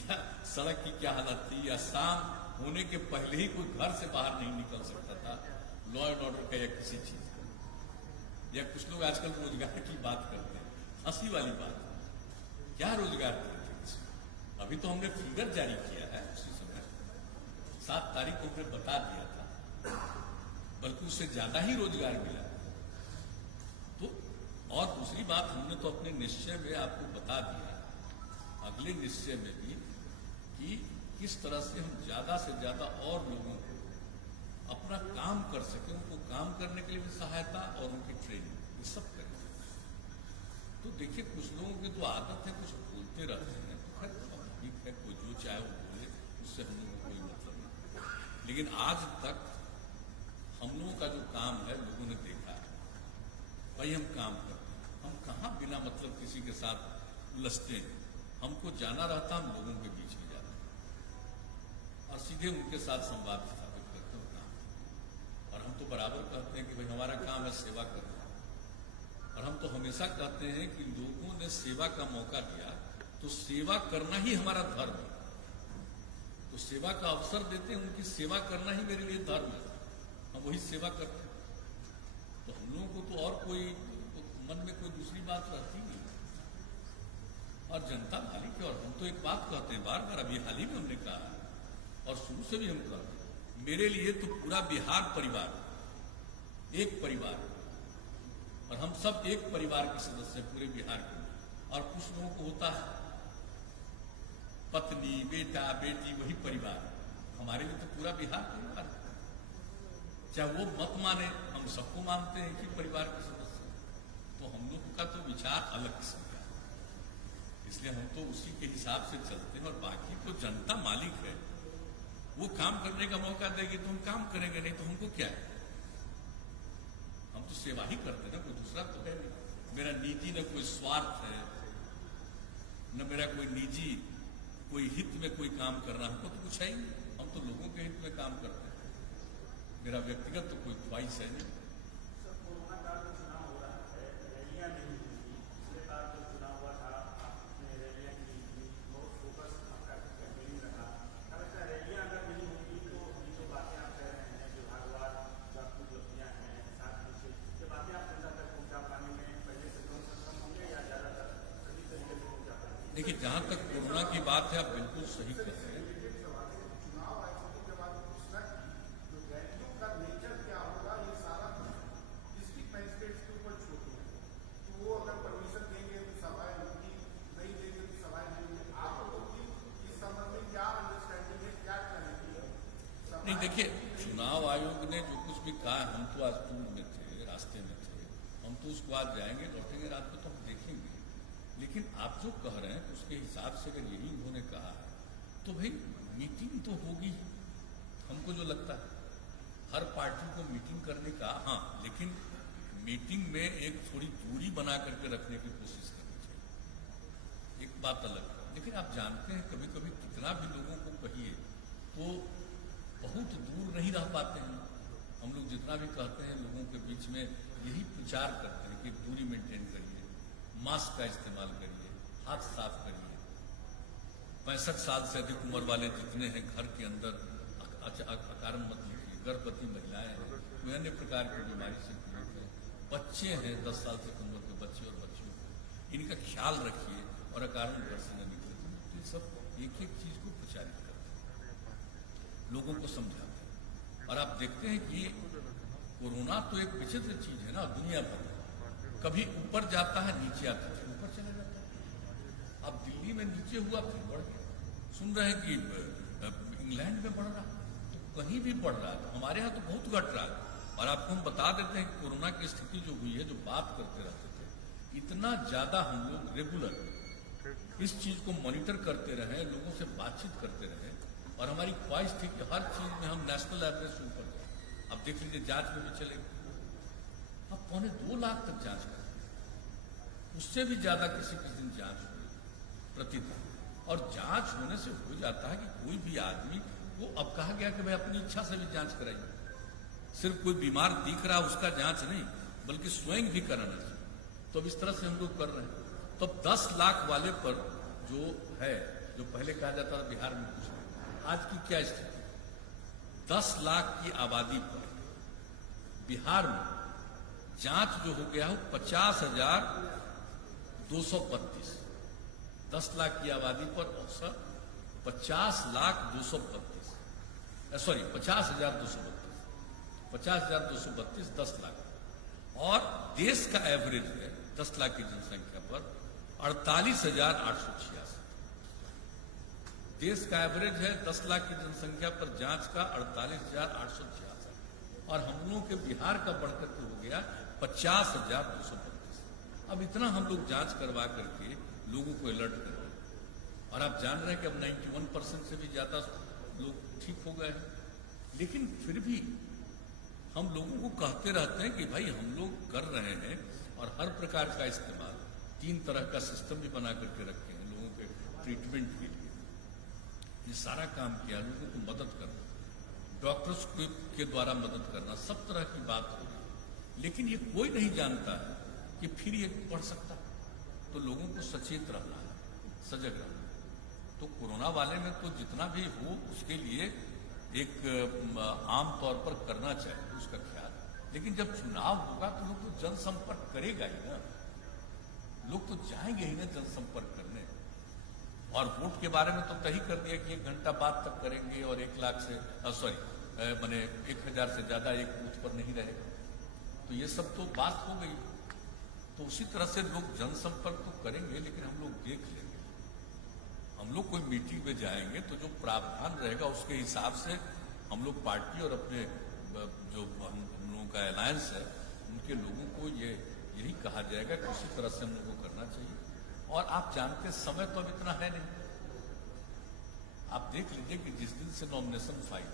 या सड़क की क्या हालत थी, या शाम होने के पहले ही कोई घर से बाहर नहीं निकल सकता था लॉ एंड ऑर्डर का या किसी चीज का। या कुछ लोग आजकल रोजगार की बात करते हैं, हंसी वाली बात, क्या रोजगार करते? अभी तो हमने फिगर जारी किया है, उसी समय 7 तारीख को हमने बता दिया था, बल्कि उससे ज्यादा ही रोजगार मिला। तो और दूसरी बात, हमने तो अपने निश्चय में आपको बता दिया, अगले निश्चय में भी, कि किस तरह से हम ज्यादा से ज्यादा और लोगों को अपना काम कर सके, उनको काम करने के लिए भी सहायता और उनकी ट्रेनिंग, ये सब करेंगे। तो देखिए, कुछ लोगों की तो आदत है कुछ बोलते रहते हैं, ठीक है, कोई जो चाहे वो बोले, उससे हम लोगों को कोई मतलब नहीं, लेकिन आज तक हम लोगों का जो काम है लोगों ने देखा है, भाई हम काम करते हैं, हम कहाँ बिना मतलब किसी के साथ उलझते हैं, हमको जाना रहता, हम लोगों के बीच में जाते हैं और सीधे उनके साथ संवाद स्थापित करते हैं काम। और हम तो बराबर कहते हैं कि भाई हमारा काम है सेवा करना, और हम तो हमेशा कहते हैं कि लोगों ने सेवा का मौका दिया तो सेवा करना ही हमारा धर्म है। तो सेवा का अवसर देते हैं, उनकी सेवा करना ही मेरे लिए धर्म है, हम वही सेवा करते हैं। तो हम लोगों को तो और कोई तो मन में कोई दूसरी बात रहती नहीं। और जनता मालिक है। और हम तो एक बात कहते हैं बार बार, अभी हाल ही में हमने कहा और शुरू से भी हम कहते हैं, मेरे लिए तो पूरा बिहार परिवार एक परिवार, और हम सब एक परिवार के सदस्य हैं पूरे बिहार के। और कुछ लोगों को होता है पत्नी, बेटा, बेटी, वही परिवार। हमारे लिए तो पूरा बिहार परिवार है। चाहे वो मत माने, हम सबको मानते हैं कि परिवार के सदस्य। तो हम लोग का तो विचार अलग किस्म का है, इसलिए हम तो उसी के हिसाब से चलते हैं। और बाकी तो जनता मालिक है, वो काम करने का मौका देगी तो हम काम करेंगे, नहीं तो हमको क्या है। हम तो सेवा ही करते हैं ना, कोई दूसरा तो है नहीं। मेरा निजी न कोई स्वार्थ है, न मेरा कोई निजी कोई हित में कोई काम करना, हमको तो कुछ है ही नहीं। हम तो लोगों के हित में काम करते हैं। मेरा व्यक्तिगत तो कोई ख्वाहिश है नहीं। देखिए, जहां तक कोरोना की बात है, आप बिल्कुल सही कह रहे हैं। नहीं, देखिए, चुनाव आयोग ने जो कुछ भी कहा, हम तो आज टूर में थे, रास्ते में थे, हम तो उसको आज जाएंगे, लौटेंगे रात को तो हम देखेंगे। लेकिन आप जो कह रहे हैं उसके हिसाब से अगर यही उन्होंने कहा है तो भाई मीटिंग तो होगी। हमको जो लगता है हर पार्टी को मीटिंग करने का, हाँ, लेकिन मीटिंग में एक थोड़ी दूरी बना करके रखने की कोशिश करनी चाहिए, एक बात अलग है। लेकिन आप जानते हैं कभी कभी कितना भी लोगों को कहिए तो बहुत दूर नहीं रह पाते हैं। हम लोग जितना भी कहते हैं लोगों के बीच में यही प्रचार करते हैं कि दूरी मेंटेन करिए, मास्क का इस्तेमाल करिए, हाथ साफ करिए। 65 साल से अधिक उम्र वाले जितने हैं घर के अंदर अकारण मत लिखिए। गर्भवती महिलाएं हैं, कोई अन्य प्रकार की बीमारी से पीड़ित है, बच्चे हैं 10 साल से कम उम्र के बच्चे और बच्चियों को, इनका ख्याल रखिए और अकारण घर से न निकले। तो ये सब एक एक चीज को प्रचारित करते हैं, लोगों को समझाते हैं। और आप देखते हैं कि कोरोना तो एक विचित्र चीज है ना, दुनिया भर कभी ऊपर जाता है, नीचे आता है, ऊपर चला जाता है। अब दिल्ली में नीचे हुआ फिर बढ़ गया, सुन रहे हैं कि इंग्लैंड में बढ़ रहा, तो कहीं भी बढ़ रहा है। हमारे यहाँ तो बहुत घट रहा है। और आपको हम बता देते हैं कि कोरोना की स्थिति जो हुई है, जो बात करते रहते थे, इतना ज्यादा हम लोग रेगुलर इस चीज को मॉनिटर करते रहे, लोगों से बातचीत करते रहे, और हमारी ख्वाहिश थी कि हर चीज में हम नेशनल एवरेज से ऊपर जाए। अब देख लीजिए, जांच में भी चले गए, अब 2.25 लाख तक जांच करते हैं, उससे भी ज्यादा किसी दिन जांच हुई प्रतिदिन। और जांच होने से हो जाता है कि कोई भी आदमी को, अब कहा गया कि भाई अपनी इच्छा से भी जांच कराइए, सिर्फ कोई बीमार दिख रहा उसका जांच नहीं, बल्कि स्वयं भी कराना चाहिए। तो अब इस तरह से हम लोग कर रहे हैं। तो 10 लाख वाले पर जो है, जो पहले कहा जाता था बिहार में कुछ नहीं, आज की क्या स्थिति, 10 लाख की आबादी पर बिहार में जांच जो हो गया है 50,232, 10 लाख की आबादी पर औसत 50,232, सॉरी 50,232, 50,232 10 लाख। और देश का एवरेज है 10 लाख की जनसंख्या पर 48,886। देश का एवरेज है 10 लाख की जनसंख्या पर जांच का 48,866, और हम लोगों के बिहार का बढ़कर के हो गया 50,232। अब इतना हम लोग जांच करवा करके लोगों को अलर्ट कर रहे हैं। और आप जान रहे हैं कि अब 91% से भी ज्यादा लोग ठीक हो गए हैं। लेकिन फिर भी हम लोगों को कहते रहते हैं कि भाई हम लोग कर रहे हैं, और हर प्रकार का इस्तेमाल, 3 तरह का सिस्टम भी बना करके रखे हैं लोगों के ट्रीटमेंट के लिए। ये सारा काम किया, लोगों को मदद करना, डॉक्टर्स के द्वारा मदद करना, सब तरह की बात हो रही है। लेकिन ये कोई नहीं जानता है कि फिर ये बढ़ सकता है। तो लोगों को सचेत रहना है, सजग रहना है। तो तो कोरोना वाले में तो जितना भी हो उसके लिए एक आम तौर पर करना चाहिए उसका ख्याल, लेकिन जब चुनाव होगा तो लोग तो जनसंपर्क करेगा ही ना, लोग तो जाएंगे ही ना जनसंपर्क करने। और वोट के बारे में तो तय कर दिया कि 1 घंटा बाद तक करेंगे और 1 लाख से माने 1000 से ज्यादा एक बूथ पर नहीं रहेगा, तो ये सब तो बात हो गई। तो उसी तरह से लोग जनसंपर्क तो करेंगे, लेकिन हम लोग देख लेंगे। हम लोग कोई मीटिंग में जाएंगे तो जो प्रावधान रहेगा उसके हिसाब से हम लोग पार्टी और अपने जो हम लोगों का अलायंस है उनके लोगों को यही कहा जाएगा कि उसी तरह से हम लोगों को करना चाहिए। और आप जानते समय तो अब इतना है नहीं, आप देख लीजिए कि जिस दिन से नॉमिनेशन फाइल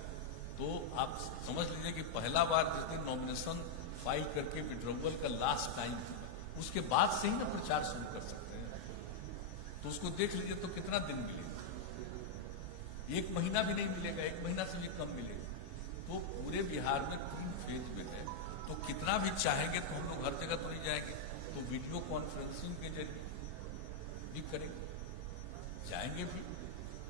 तो आप समझ लीजिए कि पहला बार जिस दिन नॉमिनेशन फाइल करके विड्रॉवल का लास्ट टाइम था उसके बाद से ही ना प्रचार शुरू कर सकते हैं, तो उसको देख लीजिए तो कितना दिन मिलेगा, 1 महीना भी नहीं मिलेगा, 1 महीना से भी कम मिलेगा। तो पूरे बिहार में 3 फेज में है, तो कितना भी चाहेंगे तो हम लोग हर जगह तो नहीं जाएंगे, तो वीडियो कॉन्फ्रेंसिंग के जरिए भी करेंगे, जाएंगे भी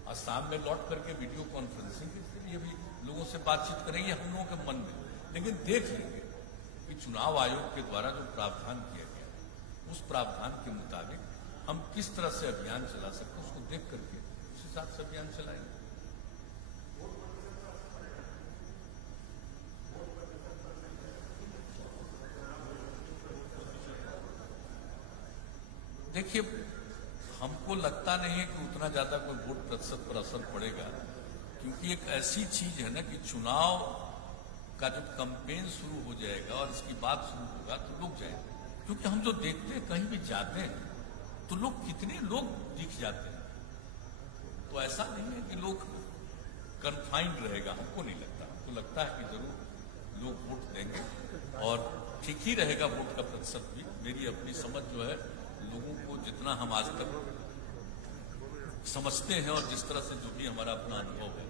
और शाम में लौट करके वीडियो कॉन्फ्रेंसिंग के जरिए भी लोगों से बातचीत करेंगे हम लोगों के मन में। लेकिन देख लेंगे कि चुनाव आयोग के द्वारा जो प्रावधान किया गया उस प्रावधान के मुताबिक हम किस तरह से अभियान चला सकते हैं, उसको देख करके उस हिसाब से अभियान चलाएंगे। देखिए, हमको लगता नहीं है कि उतना ज्यादा कोई वोट प्रतिशत पर असर पड़ेगा, क्योंकि एक ऐसी चीज है ना कि चुनाव का जब कैंपेन शुरू हो जाएगा और इसकी बात शुरू होगा तो लोग जाएंगे। क्योंकि हम जो देखते हैं कहीं भी जाते हैं तो लोग कितने लोग दिख जाते हैं, तो ऐसा नहीं है कि लोग कन्फाइंड रहेगा, हमको नहीं लगता। हमको लगता है कि जरूर लोग वोट देंगे और ठीक ही रहेगा वोट का प्रतिशत भी। मेरी अपनी समझ जो है, लोगों को जितना हम आज तक समझते हैं और जिस तरह से जो भी हमारा अपना अनुभव है,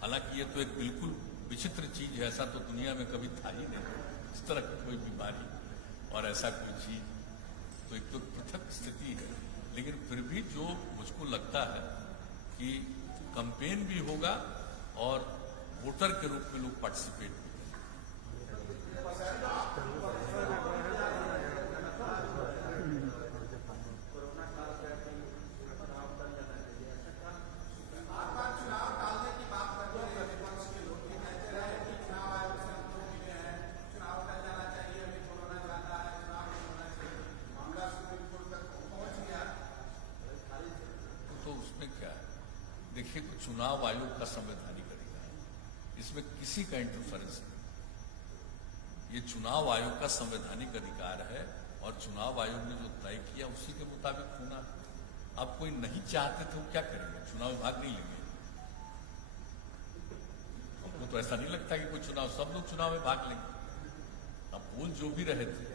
हालांकि ये तो एक बिल्कुल विचित्र चीज है, ऐसा तो दुनिया में कभी था ही नहीं, इस तरह की कोई बीमारी और ऐसा कोई चीज, तो एक तो पृथक स्थिति है। लेकिन फिर भी जो मुझको लगता है कि कैंपेन भी होगा और वोटर के रूप में लोग पार्टिसिपेट भी देखिए, तो चुनाव आयोग का संवैधानिक अधिकार है, इसमें किसी का इंटरफेरेंस नहीं। ये चुनाव आयोग का संवैधानिक अधिकार है और चुनाव आयोग ने जो तय किया उसी के मुताबिक होना है। अब कोई नहीं चाहते थे वो क्या करेंगे, चुनाव में भाग नहीं लेंगे। हमको तो ऐसा नहीं लगता कि कोई चुनाव, सब लोग चुनाव में भाग लेंगे। अब बोल जो भी रहे थे,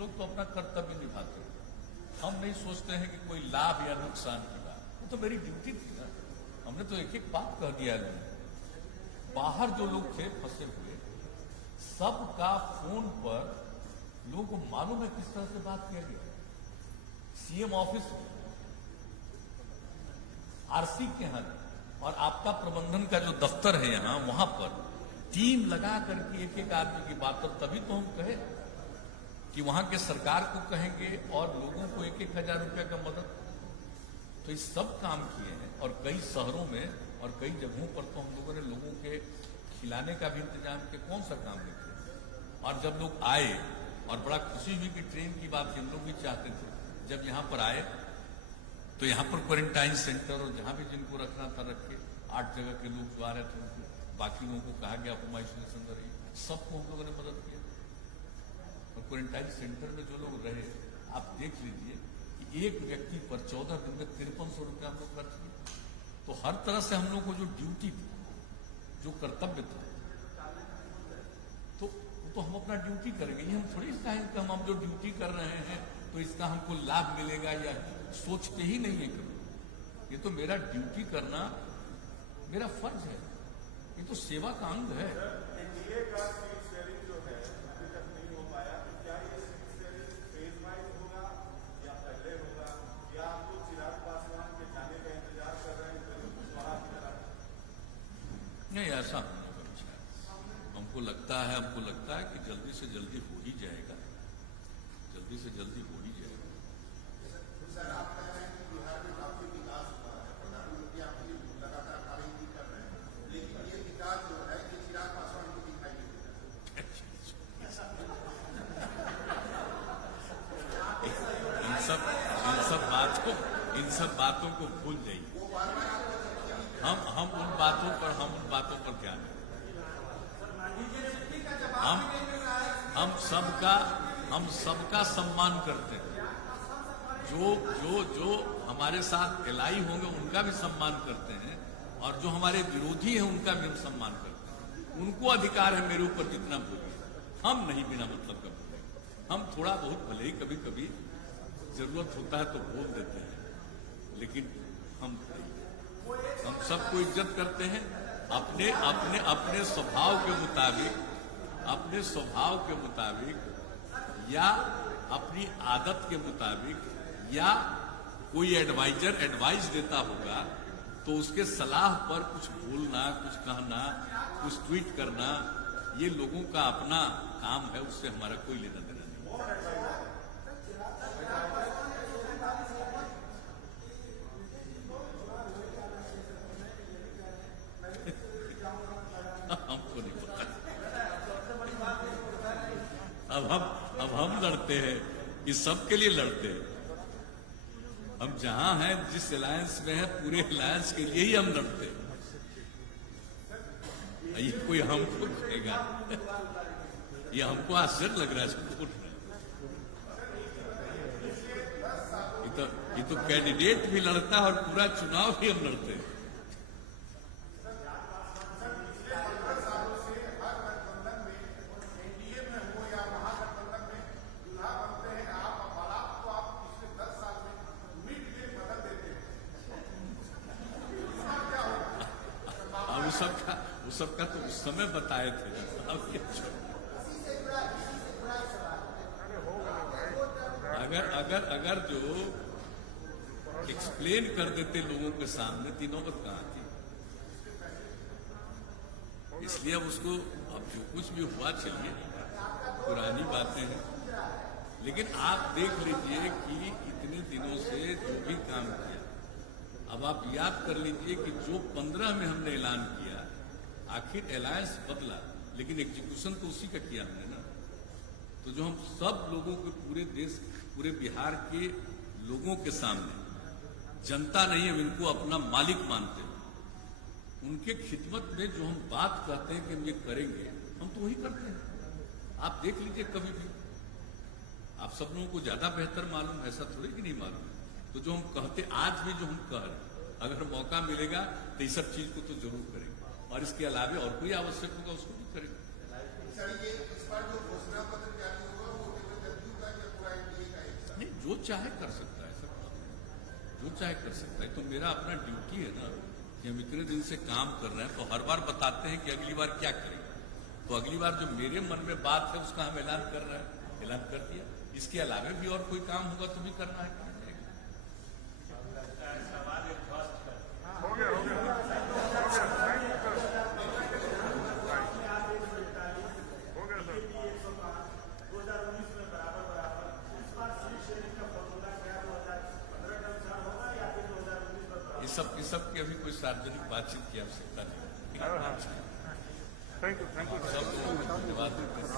लोग तो अपना कर्तव्य निभाते हैं। हम नहीं सोचते हैं कि कोई लाभ या नुकसान की बात, वो तो मेरी ड्यूटी थी ना। हमने तो एक एक बात कह दिया है। बाहर जो लोग थे फंसे हुए, सबका फोन पर लोगों को मालूम है किस तरह से बात किया गया। सीएम ऑफिस में, आरसी के यहाँ और आपदा प्रबंधन का जो दफ्तर है यहाँ, वहां पर टीम लगा करके एक एक आदमी की बात, और तभी तो हम कहे कि वहां के सरकार को कहेंगे और लोगों को 1-1 हजार रुपए का मदद। तो ये सब काम किए हैं और कई शहरों में और कई जगहों पर तो हम लोगों ने लोगों के खिलाने का भी इंतजाम किया। कौन सा काम नहीं किया। और जब लोग आए और बड़ा खुशी हुई कि ट्रेन की बात हम लोग भी चाहते थे, जब यहाँ पर आए तो यहाँ पर क्वारंटाइन सेंटर और जहां भी जिनको रखना था रखे। 8 जगह के लोग जो आ रहे थे उनको, बाकी लोगों को कहा गया होम आइसोलेशन में रहिए। सबको हम लोगों ने मदद किया। और क्वारंटाइन सेंटर में जो लोग रहे, आप देख लीजिए कि एक व्यक्ति पर 14 दिन में 5300 रुपया हम लोग खर्च किए। तो हर तरह से हम लोग को जो ड्यूटी थी, जो कर्तव्य था, तो हम अपना ड्यूटी करेंगे। ये हम थोड़ी चाहेंगे कि हम जो ड्यूटी कर रहे हैं तो इसका हमको लाभ मिलेगा या सोचते ही नहीं है कभी। ये तो मेरा ड्यूटी करना मेरा फर्ज है, ये तो सेवा का अंग है। नहीं, ऐसा होने का विचार हमको लगता है कि जल्दी से जल्दी हो ही जाएगा, जल्दी से जल्दी हो ही जाएगा। सर, आप कह रहे हैं कि बिहार में काफी विकास हुआ है, प्रधानमंत्री आपकी लगातार तारीफ कर रहे हैं, लेकिन ये विकास जो है ये चिराग पासवान को दिखाई नहीं देता। इन सब बातों को भूल जाइए। हम उन बातों पर ध्यान दें। हम सबका सम्मान करते हैं। जो हमारे साथ एलाई होंगे उनका भी सम्मान करते हैं, और जो हमारे विरोधी हैं उनका भी हम सम्मान करते हैं। उनको अधिकार है मेरे ऊपर जितना बोले, हम नहीं बिना मतलब का बोले। हम थोड़ा बहुत भले ही कभी कभी जरूरत होता है तो बोल देते हैं, लेकिन हम सबको इज्जत करते हैं अपने स्वभाव के मुताबिक या अपनी आदत के मुताबिक, या कोई एडवाइजर एडवाइस देता होगा तो उसके सलाह पर कुछ बोलना, कुछ कहना, कुछ ट्वीट करना, ये लोगों का अपना काम है, उससे हमारा कोई लेना देना नहीं। हमको नहीं पता। अब हम लड़ते हैं, इस सब के लिए लड़ते हैं। हम जहां हैं, जिस अलायंस में है, पूरे अलायंस के लिए ही हम लड़ते हैं। ये कोई हमको कहेगा, ये हमको आश्चर्य लग रहा है। ये तो कैंडिडेट भी लड़ता है और पूरा चुनाव भी हम लड़ते हैं। वो सबका तो उस समय बताए थे। अगर जो एक्सप्लेन कर देते लोगों के सामने, तीनों बात कहाँ थी। इसलिए अब उसको, अब जो कुछ भी हुआ, चलिए पुरानी बातें हैं, लेकिन आप देख लीजिए कि इतने दिनों से जो भी काम किया, अब आप याद कर लीजिए कि जो 15 में हमने ऐलान किया, आखिर अलायंस बदला, लेकिन एग्जीक्यूशन तो उसी का किया हमने ना। तो जो हम सब लोगों के, पूरे देश, पूरे बिहार के लोगों के सामने, जनता नहीं है, इनको अपना मालिक मानते हैं, उनके खिदमत में जो हम बात कहते हैं कि हम ये करेंगे, हम तो वही करते हैं। आप देख लीजिए कभी भी, आप सब लोगों को ज्यादा बेहतर मालूम, ऐसा थोड़ी कि नहीं मालूम। तो जो हम कहते, आज भी जो हम कह रहे, अगर मौका मिलेगा तो इस सब चीज को तो जरूर करेंगे, और इसके अलावा और कोई आवश्यक होगा उसको भी करेंगे। सर, ये इस बार जो घोषणा पत्र जारी होगा वो केवल जदयू का या पूरा एनडीए का एक? नहीं, जो चाहे कर सकता है सर, जो चाहे कर सकता है। तो मेरा अपना ड्यूटी है ना कि हम इतने दिन से काम कर रहे हैं, तो हर बार बताते हैं कि अगली बार क्या करेंगे। तो अगली बार जो मेरे मन में बात है उसका हम ऐलान कर रहे हैं, ऐलान कर दिया। इसके अलावा भी और कोई काम होगा तो भी करना है। हो गया। इस सब की अभी कोई सार्वजनिक बातचीत की आवश्यकता नहीं। Thank you. सब लोगों को धन्यवाद देते हैं।